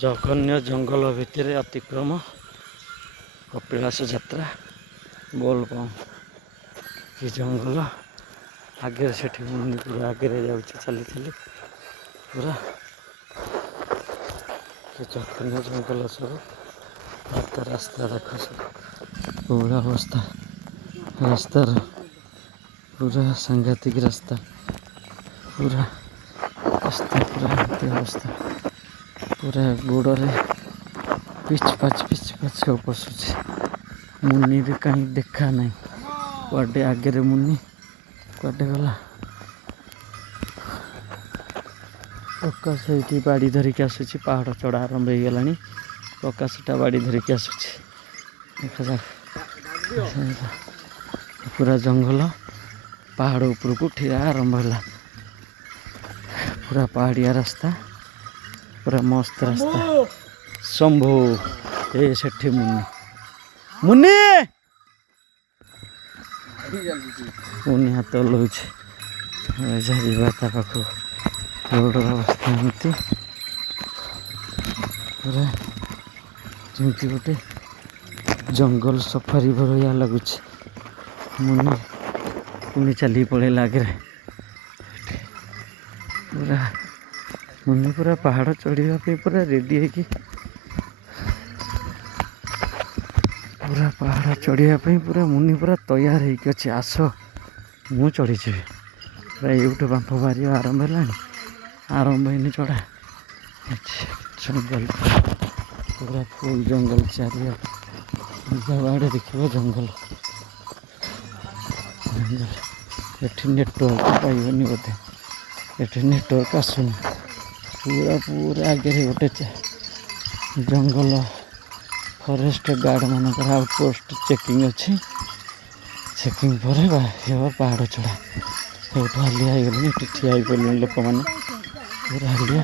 ଜଘନ୍ୟ ଜଙ୍ଗଲ ଭିତରେ ଅତିକ୍ରମ କପିଳାସ ଯାତ୍ରା ବୋଲବମ୍। ଏ ଜଙ୍ଗଲ ଆଗରେ ସେଠି ମୁନି ପୁରା ଆଗରେ ଯାଉଛି ଚାଲି ଚାଲି ପୁରା ଏ ଜଘନ୍ୟ ଜଙ୍ଗଲ ସବୁ ରାସ୍ତା ଦେଖ ସବୁ କୋଉଭଳିଆ ଅବସ୍ଥା ରାସ୍ତାର ପୁରା ସାଂଘାତିକ ରାସ୍ତା ପୁରା ଏମିତି ଅବସ୍ଥା ପୁରା ଗୋଡ଼ରେ ପିଚ୍ ପାଚ୍ ସବୁ ପଶୁଛି। ମୁନିରେ କାହିଁ ଦେଖା ନାହିଁ କୁଆଡ଼େ ଆଗରେ ମୁନି କୁଆଡ଼େ ଗଲା। ପ୍ରକାଶ ଏଇଠି ବାଡ଼ି ଧରିକି ଆସୁଛି। ପାହାଡ଼ ଚଢ଼ା ଆରମ୍ଭ ହେଇଗଲାଣି। ପ୍ରକାଶଟା ବାଡ଼ି ଧରିକି ଆସୁଛି। ପୁରା ଜଙ୍ଗଲ ପାହାଡ଼ ଉପରକୁ ଉଠିବା ଆରମ୍ଭ ହେଲା। ପୁରା ପାହାଡ଼ିଆ ରାସ୍ତା ପୁରା ମସ୍ତ ରାସ୍ତା। ଶମ୍ଭୁ ଏ ସେଠି ମୁନି ହାତ ହଲଉଛି ଯିବା ତା ପାଖକୁ। ରୋଡ଼ର ଅବସ୍ଥା ଏମିତି ପୁରା ଯେମିତି ଗୋଟେ ଜଙ୍ଗଲ ସଫାରି ଭଳିଆ ଲାଗୁଛି। ମୁନି ପୁଣି ଚାଲିକି ପଳେଇଲା ଆଗରେ। ପୁରା ମୁନି ପୁରା ପାହାଡ଼ ଚଢ଼ିବା ପାଇଁ ପୁରା ରେଡ଼ି ହେଇକି ପୁରା ପାହାଡ଼ ଚଢ଼ିବା ପାଇଁ ପୁରା ମୁନି ପୁରା ତୟାର ହେଇକି ଅଛି। ଆସ ମୁଁ ଚଢ଼ିଯିବି। ପୁରା ଏଇଠୁ ବାମ୍ଫ ବାହାରିବା ଆରମ୍ଭ ହେଲାଣି। ଆରମ୍ଭ ହେଇନି ଚଢ଼ା। ଜଙ୍ଗଲ ପୁରା ଫୁଲ୍ ଜଙ୍ଗଲ ଚାରିଆଡ଼େ ଦେଖିବ ଜଙ୍ଗଲ। ଏଠି ନେଟୱାର୍କ ପାଇବନି ବୋଧେ। ଏଠି ନେଟୱାର୍କ ଆସୁନି। ପୁରା ଆଗରେ ଗୋଟେ ଜଙ୍ଗଲ ଫରେଷ୍ଟ ଗାର୍ଡ ମାନଙ୍କର ଆଉଟପୋଷ୍ଟ ଚେକିଂ ଅଛି। ଚେକିଂ ପରେ ହେବ ପାହାଡ଼ ଚଢ଼ା। ସେଇଠୁ ହାଲିଆ ହେଇଗଲେଣି। ଏଠି ଠିଆ ହେଇପଡ଼ିଲେଣି ଲୋକମାନେ। ପୁରା ହାଲିଆ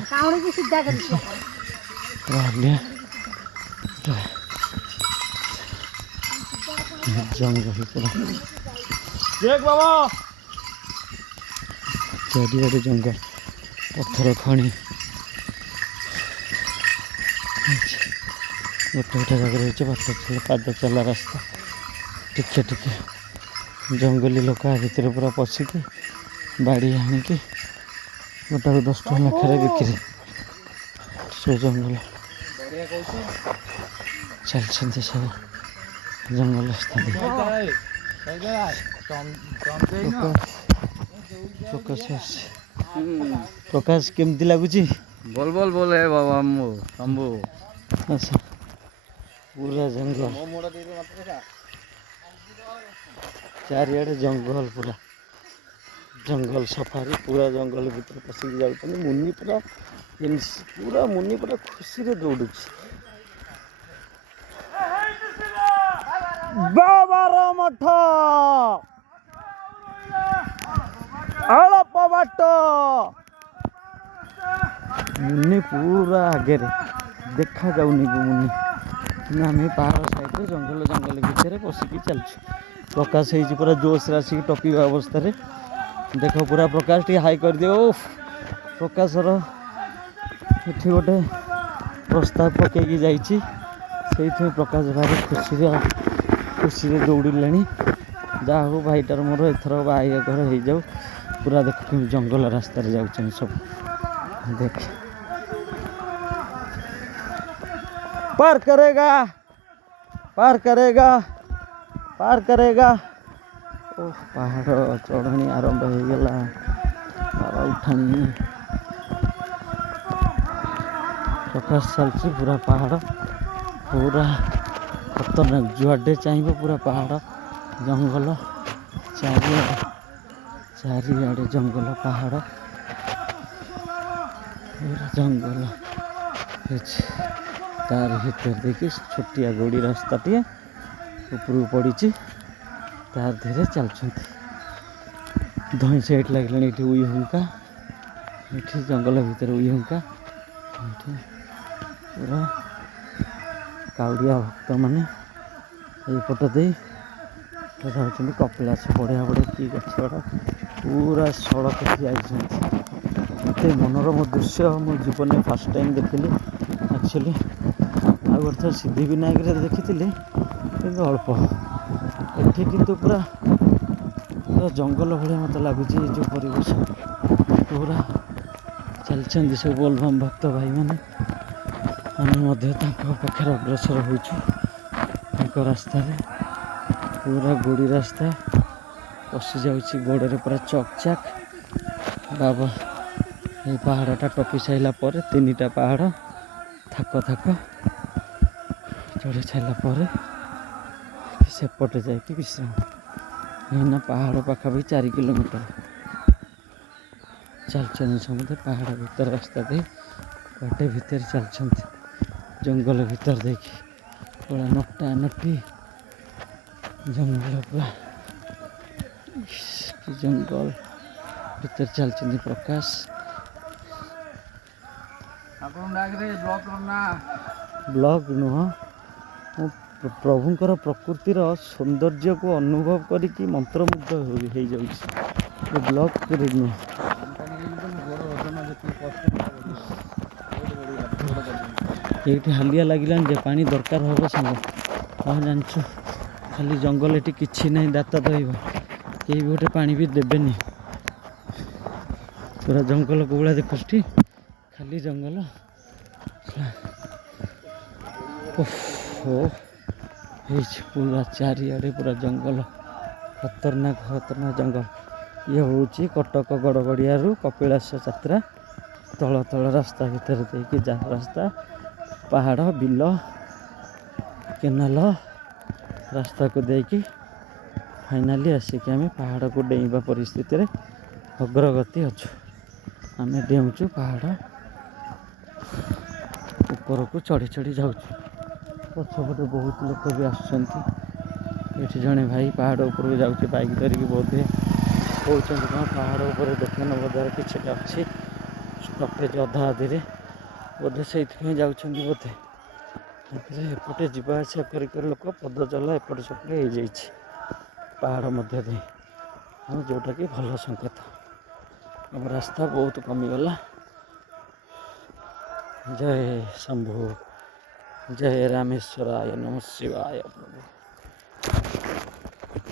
ଜଙ୍ଗଲ ପୁରା ଚାରିଆଡ଼େ ଜଙ୍ଗଲ ପଥର ଖଣି ଗୋଟେ ଜାଗାରେ ହେଇଛି ପାଦ ଚଲା ରାସ୍ତା। ଟିକେ ଜଙ୍ଗଲୀ ଲୋକ ଆ ଭିତରେ ପୁରା ପଶିକି ବାଡ଼ି ଆଣିକି ଗୋଟାକୁ 10 ଟଙ୍କା ଲେଖାରେ ବିକ୍ରି। ସେ ଜଙ୍ଗଲ ଚାଲିଛନ୍ତି ସବୁ ଜଙ୍ଗଲ ସ୍ଥାନ। ପ୍ରକାଶ କେମିତି ଲାଗୁଛି? बोल है बाबा शंभू। ଆଚ୍ଛା ପୁରା ଜଙ୍ଗଲ ଚାରିଆଡ଼େ ଜଙ୍ଗଲ ପୁରା ଜଙ୍ଗଲ ସଫାରି। ପୁରା ଜଙ୍ଗଲ ଭିତରେ ପଶିକି ଯାଉଛନ୍ତି। ମୁନି ପୁରା ଖୁସିରେ ଦୌଡ଼ୁଛି। ବାବାର ମଠ ଅଳପ ବାଟ ମୁନି ପୁରା ଆଗରେ ଦେଖାଯାଉନି ମୁନି। କିନ୍ତୁ ଆମେ ପାହାଡ଼ ସାଇଡ଼ରେ ଜଙ୍ଗଲ ଭିତରେ ପଶିକି ଚାଲିଛୁ। ପ୍ରକାଶ ହେଇଛି ପୁରା ଜୋସ୍ରେ ଆସିକି ଟପିବା ଅବସ୍ଥାରେ। ଦେଖ ପୁରା ପ୍ରକାଶ ଟିକେ ହାଇ କରିଦିଅ। ପ୍ରକାଶର ଏଠି ଗୋଟେ ପ୍ରସ୍ତାବ ପକେଇକି ଯାଇଛି। ସେଇଥିପାଇଁ ପ୍ରକାଶ ଭାରି ଖୁସିରେ ଦୌଡ଼ିଲାଣି। ଯାହା ହଉ ଭାଇଟାର ମୋର ଏଥର ବାହାଘର ହେଇଯାଉ। ପୁରା ଦେଖ କେମିତି ଜଙ୍ଗଲ ରାସ୍ତାରେ ଯାଉଛନ୍ତି ସବୁ। देख पार करेगा। ओह पहाड़ चढ़णी आरंभ हो गला। उठाणी प्रकाश चलती पूरा पहाड़ पूरा खतरनाक। जुआडे चाहिए पूरा पहाड़ जंगल चारिआडे जंगल पहाड़ जंगल तार भीतर देखिए छोटिया गोड़ी रास्ताटे उपरକୁ पड़ी तार धीरे चलते धई साइड लगे ये उईहुंका ये जंगल भितर उईहुंका पूरा काउड़िया भक्त मैंने यपट दे जाऊँ कपिलास बढ़िया कि गछड़ा पूरा सड़क ठिया मत मनोरम दृश्य मो जीवन में फास्ट टाइम देखिली। ଆକ୍ଚୁଆଲି ଆଉ ଗୋଟେ ଥର ସିଦ୍ଧିବିନାୟକରେ ଦେଖିଥିଲି କିନ୍ତୁ ଅଳ୍ପ। ଏଠି କିନ୍ତୁ ପୁରା ପୁରା ଜଙ୍ଗଲ ଭଳିଆ ମୋତେ ଲାଗୁଛି ଏ ଯେଉଁ ପରିବେଶ। ପୁରା ଚାଲିଛନ୍ତି ସବୁ ବୋଲବମ୍ ଭକ୍ତ ଭାଇମାନେ। ଆମେ ମଧ୍ୟ ତାଙ୍କ ପାଖରେ ଅଗ୍ରସର ହେଉଛୁ ତାଙ୍କ ରାସ୍ତାରେ। ପୁରା ଗୋଡ଼ି ରାସ୍ତା ପଶି ଯାଉଛି ଗୋଡ଼ରେ ପୁରା ଚକ୍ ଚାକ୍। ବାବା এই ପାହାଡ଼ଟା ଟପି ସାରିଲା ପରେ 3ଟା ପାହାଡ଼ ଥାକ ଥାକ ଚଢ଼ି ସାରିଲା ପରେ ସେପଟେ ଯାଇକି ବିଶ୍ରାମ। ଏଇନା ପାହାଡ଼ ପାଖାପାଖି 4 କିଲୋମିଟର ଚାଲିଛନ୍ତି ସମସ୍ତେ ପାହାଡ଼ ଭିତର ରାସ୍ତା ଦେଇ ବାଟେ ଭିତରେ ଚାଲିଛନ୍ତି ଜଙ୍ଗଲ ଭିତର ଦେଇକି। ପୁରା ନଟା ନଟି ଜଙ୍ଗଲ ପୁରା କି ଜଙ୍ଗଲ ଭିତରେ ଚାଲିଛନ୍ତି ପ୍ରକାଶ। ଆପଣଙ୍କ ଡାକରେ ବ୍ଲକର ନା ବ୍ଲଗ ନୁହଁ, ମୁଁ ପ୍ରଭୁଙ୍କର ପ୍ରକୃତିର ସୌନ୍ଦର୍ଯ୍ୟକୁ ଅନୁଭବ କରିକି ମନ୍ତ୍ରମୁଗ୍ଧ ହେଇଯାଉଛି। ଏ ବ୍ଲଗରେ ନୁହଁ। ଏଇଠି ହାଲିଆ ଲାଗିଲାନି ଯେ ପାଣି ଦରକାର ହେବ ସାଙ୍ଗ। ହଁ ଜାଣିଛୁ ଖାଲି ଜଙ୍ଗଲ ଏଠି କିଛି ନାହିଁ ଦାତା ଦଇବ କେହି ବି ଗୋଟେ ପାଣି ବି ଦେବେନି। ପୁରା ଜଙ୍ଗଲ କୋଉଭଳିଆ ଦେଖୁଛୁ ଟି ଖାଲି ଜଙ୍ଗଲ। ଓହୋ ହେଇଛି ପୁରା ଚାରିଆଡ଼େ ପୁରା ଜଙ୍ଗଲ ଖତରନାକ ଖତରନାକ ଜଙ୍ଗଲ। ଇଏ ହେଉଛି କଟକ ଗଡ଼ଗଡ଼ିଆରୁ କପିଳାସ ଯାତ୍ରା ତଳ ତଳ ରାସ୍ତା ଭିତରେ ଦେଇକି ଯାହା ରାସ୍ତା ପାହାଡ଼ ବିଲ କେନାଲ ରାସ୍ତାକୁ ଦେଇକି ଫାଇନାଲି ଆସିକି ଆମେ ପାହାଡ଼କୁ ଡେଇଁବା ପରିସ୍ଥିତିରେ ଅଗ୍ରଗତି ଅଛୁ। ଆମେ ଡେଉଁଛୁ ପାହାଡ଼ ଉପରକୁ ଚଢ଼ି ଚଢ଼ି ଯାଉଛୁ। ପଛପଟେ ବହୁତ ଲୋକ ବି ଆସୁଛନ୍ତି। ଏଠି ଜଣେ ଭାଇ ପାହାଡ଼ ଉପରକୁ ଯାଉଛି ବାଇକ୍ ଧରିକି ବୋଧେ କହୁଛନ୍ତି କ'ଣ ପାହାଡ଼ ଉପରେ ଦୋକାନ ବଜାର କିଛିଟା ଅଛି ଷ୍ଟପେଜ ଅଧା ଅଧିରେ ବୋଧେ ସେଇଥିପାଇଁ ଯାଉଛନ୍ତି ବୋଧେ। ତାପରେ ଏପଟେ ଯିବା ଆସିବା କରି ଲୋକ ପଦଚଲା ଏପଟେ ସେପଟେ ହେଇଯାଇଛି ପାହାଡ଼ ମଧ୍ୟ ଦେଇ ଆଉ ଯେଉଁଟାକି ଭଲ ସଂକେତ। ଆମ ରାସ୍ତା ବହୁତ କମିଗଲା। ଜୟ ଶମ୍ଭୁ ଜୟ ରାମେଶ୍ୱରାୟ ନମଃ ଶିବାୟ ପ୍ରଭୁ।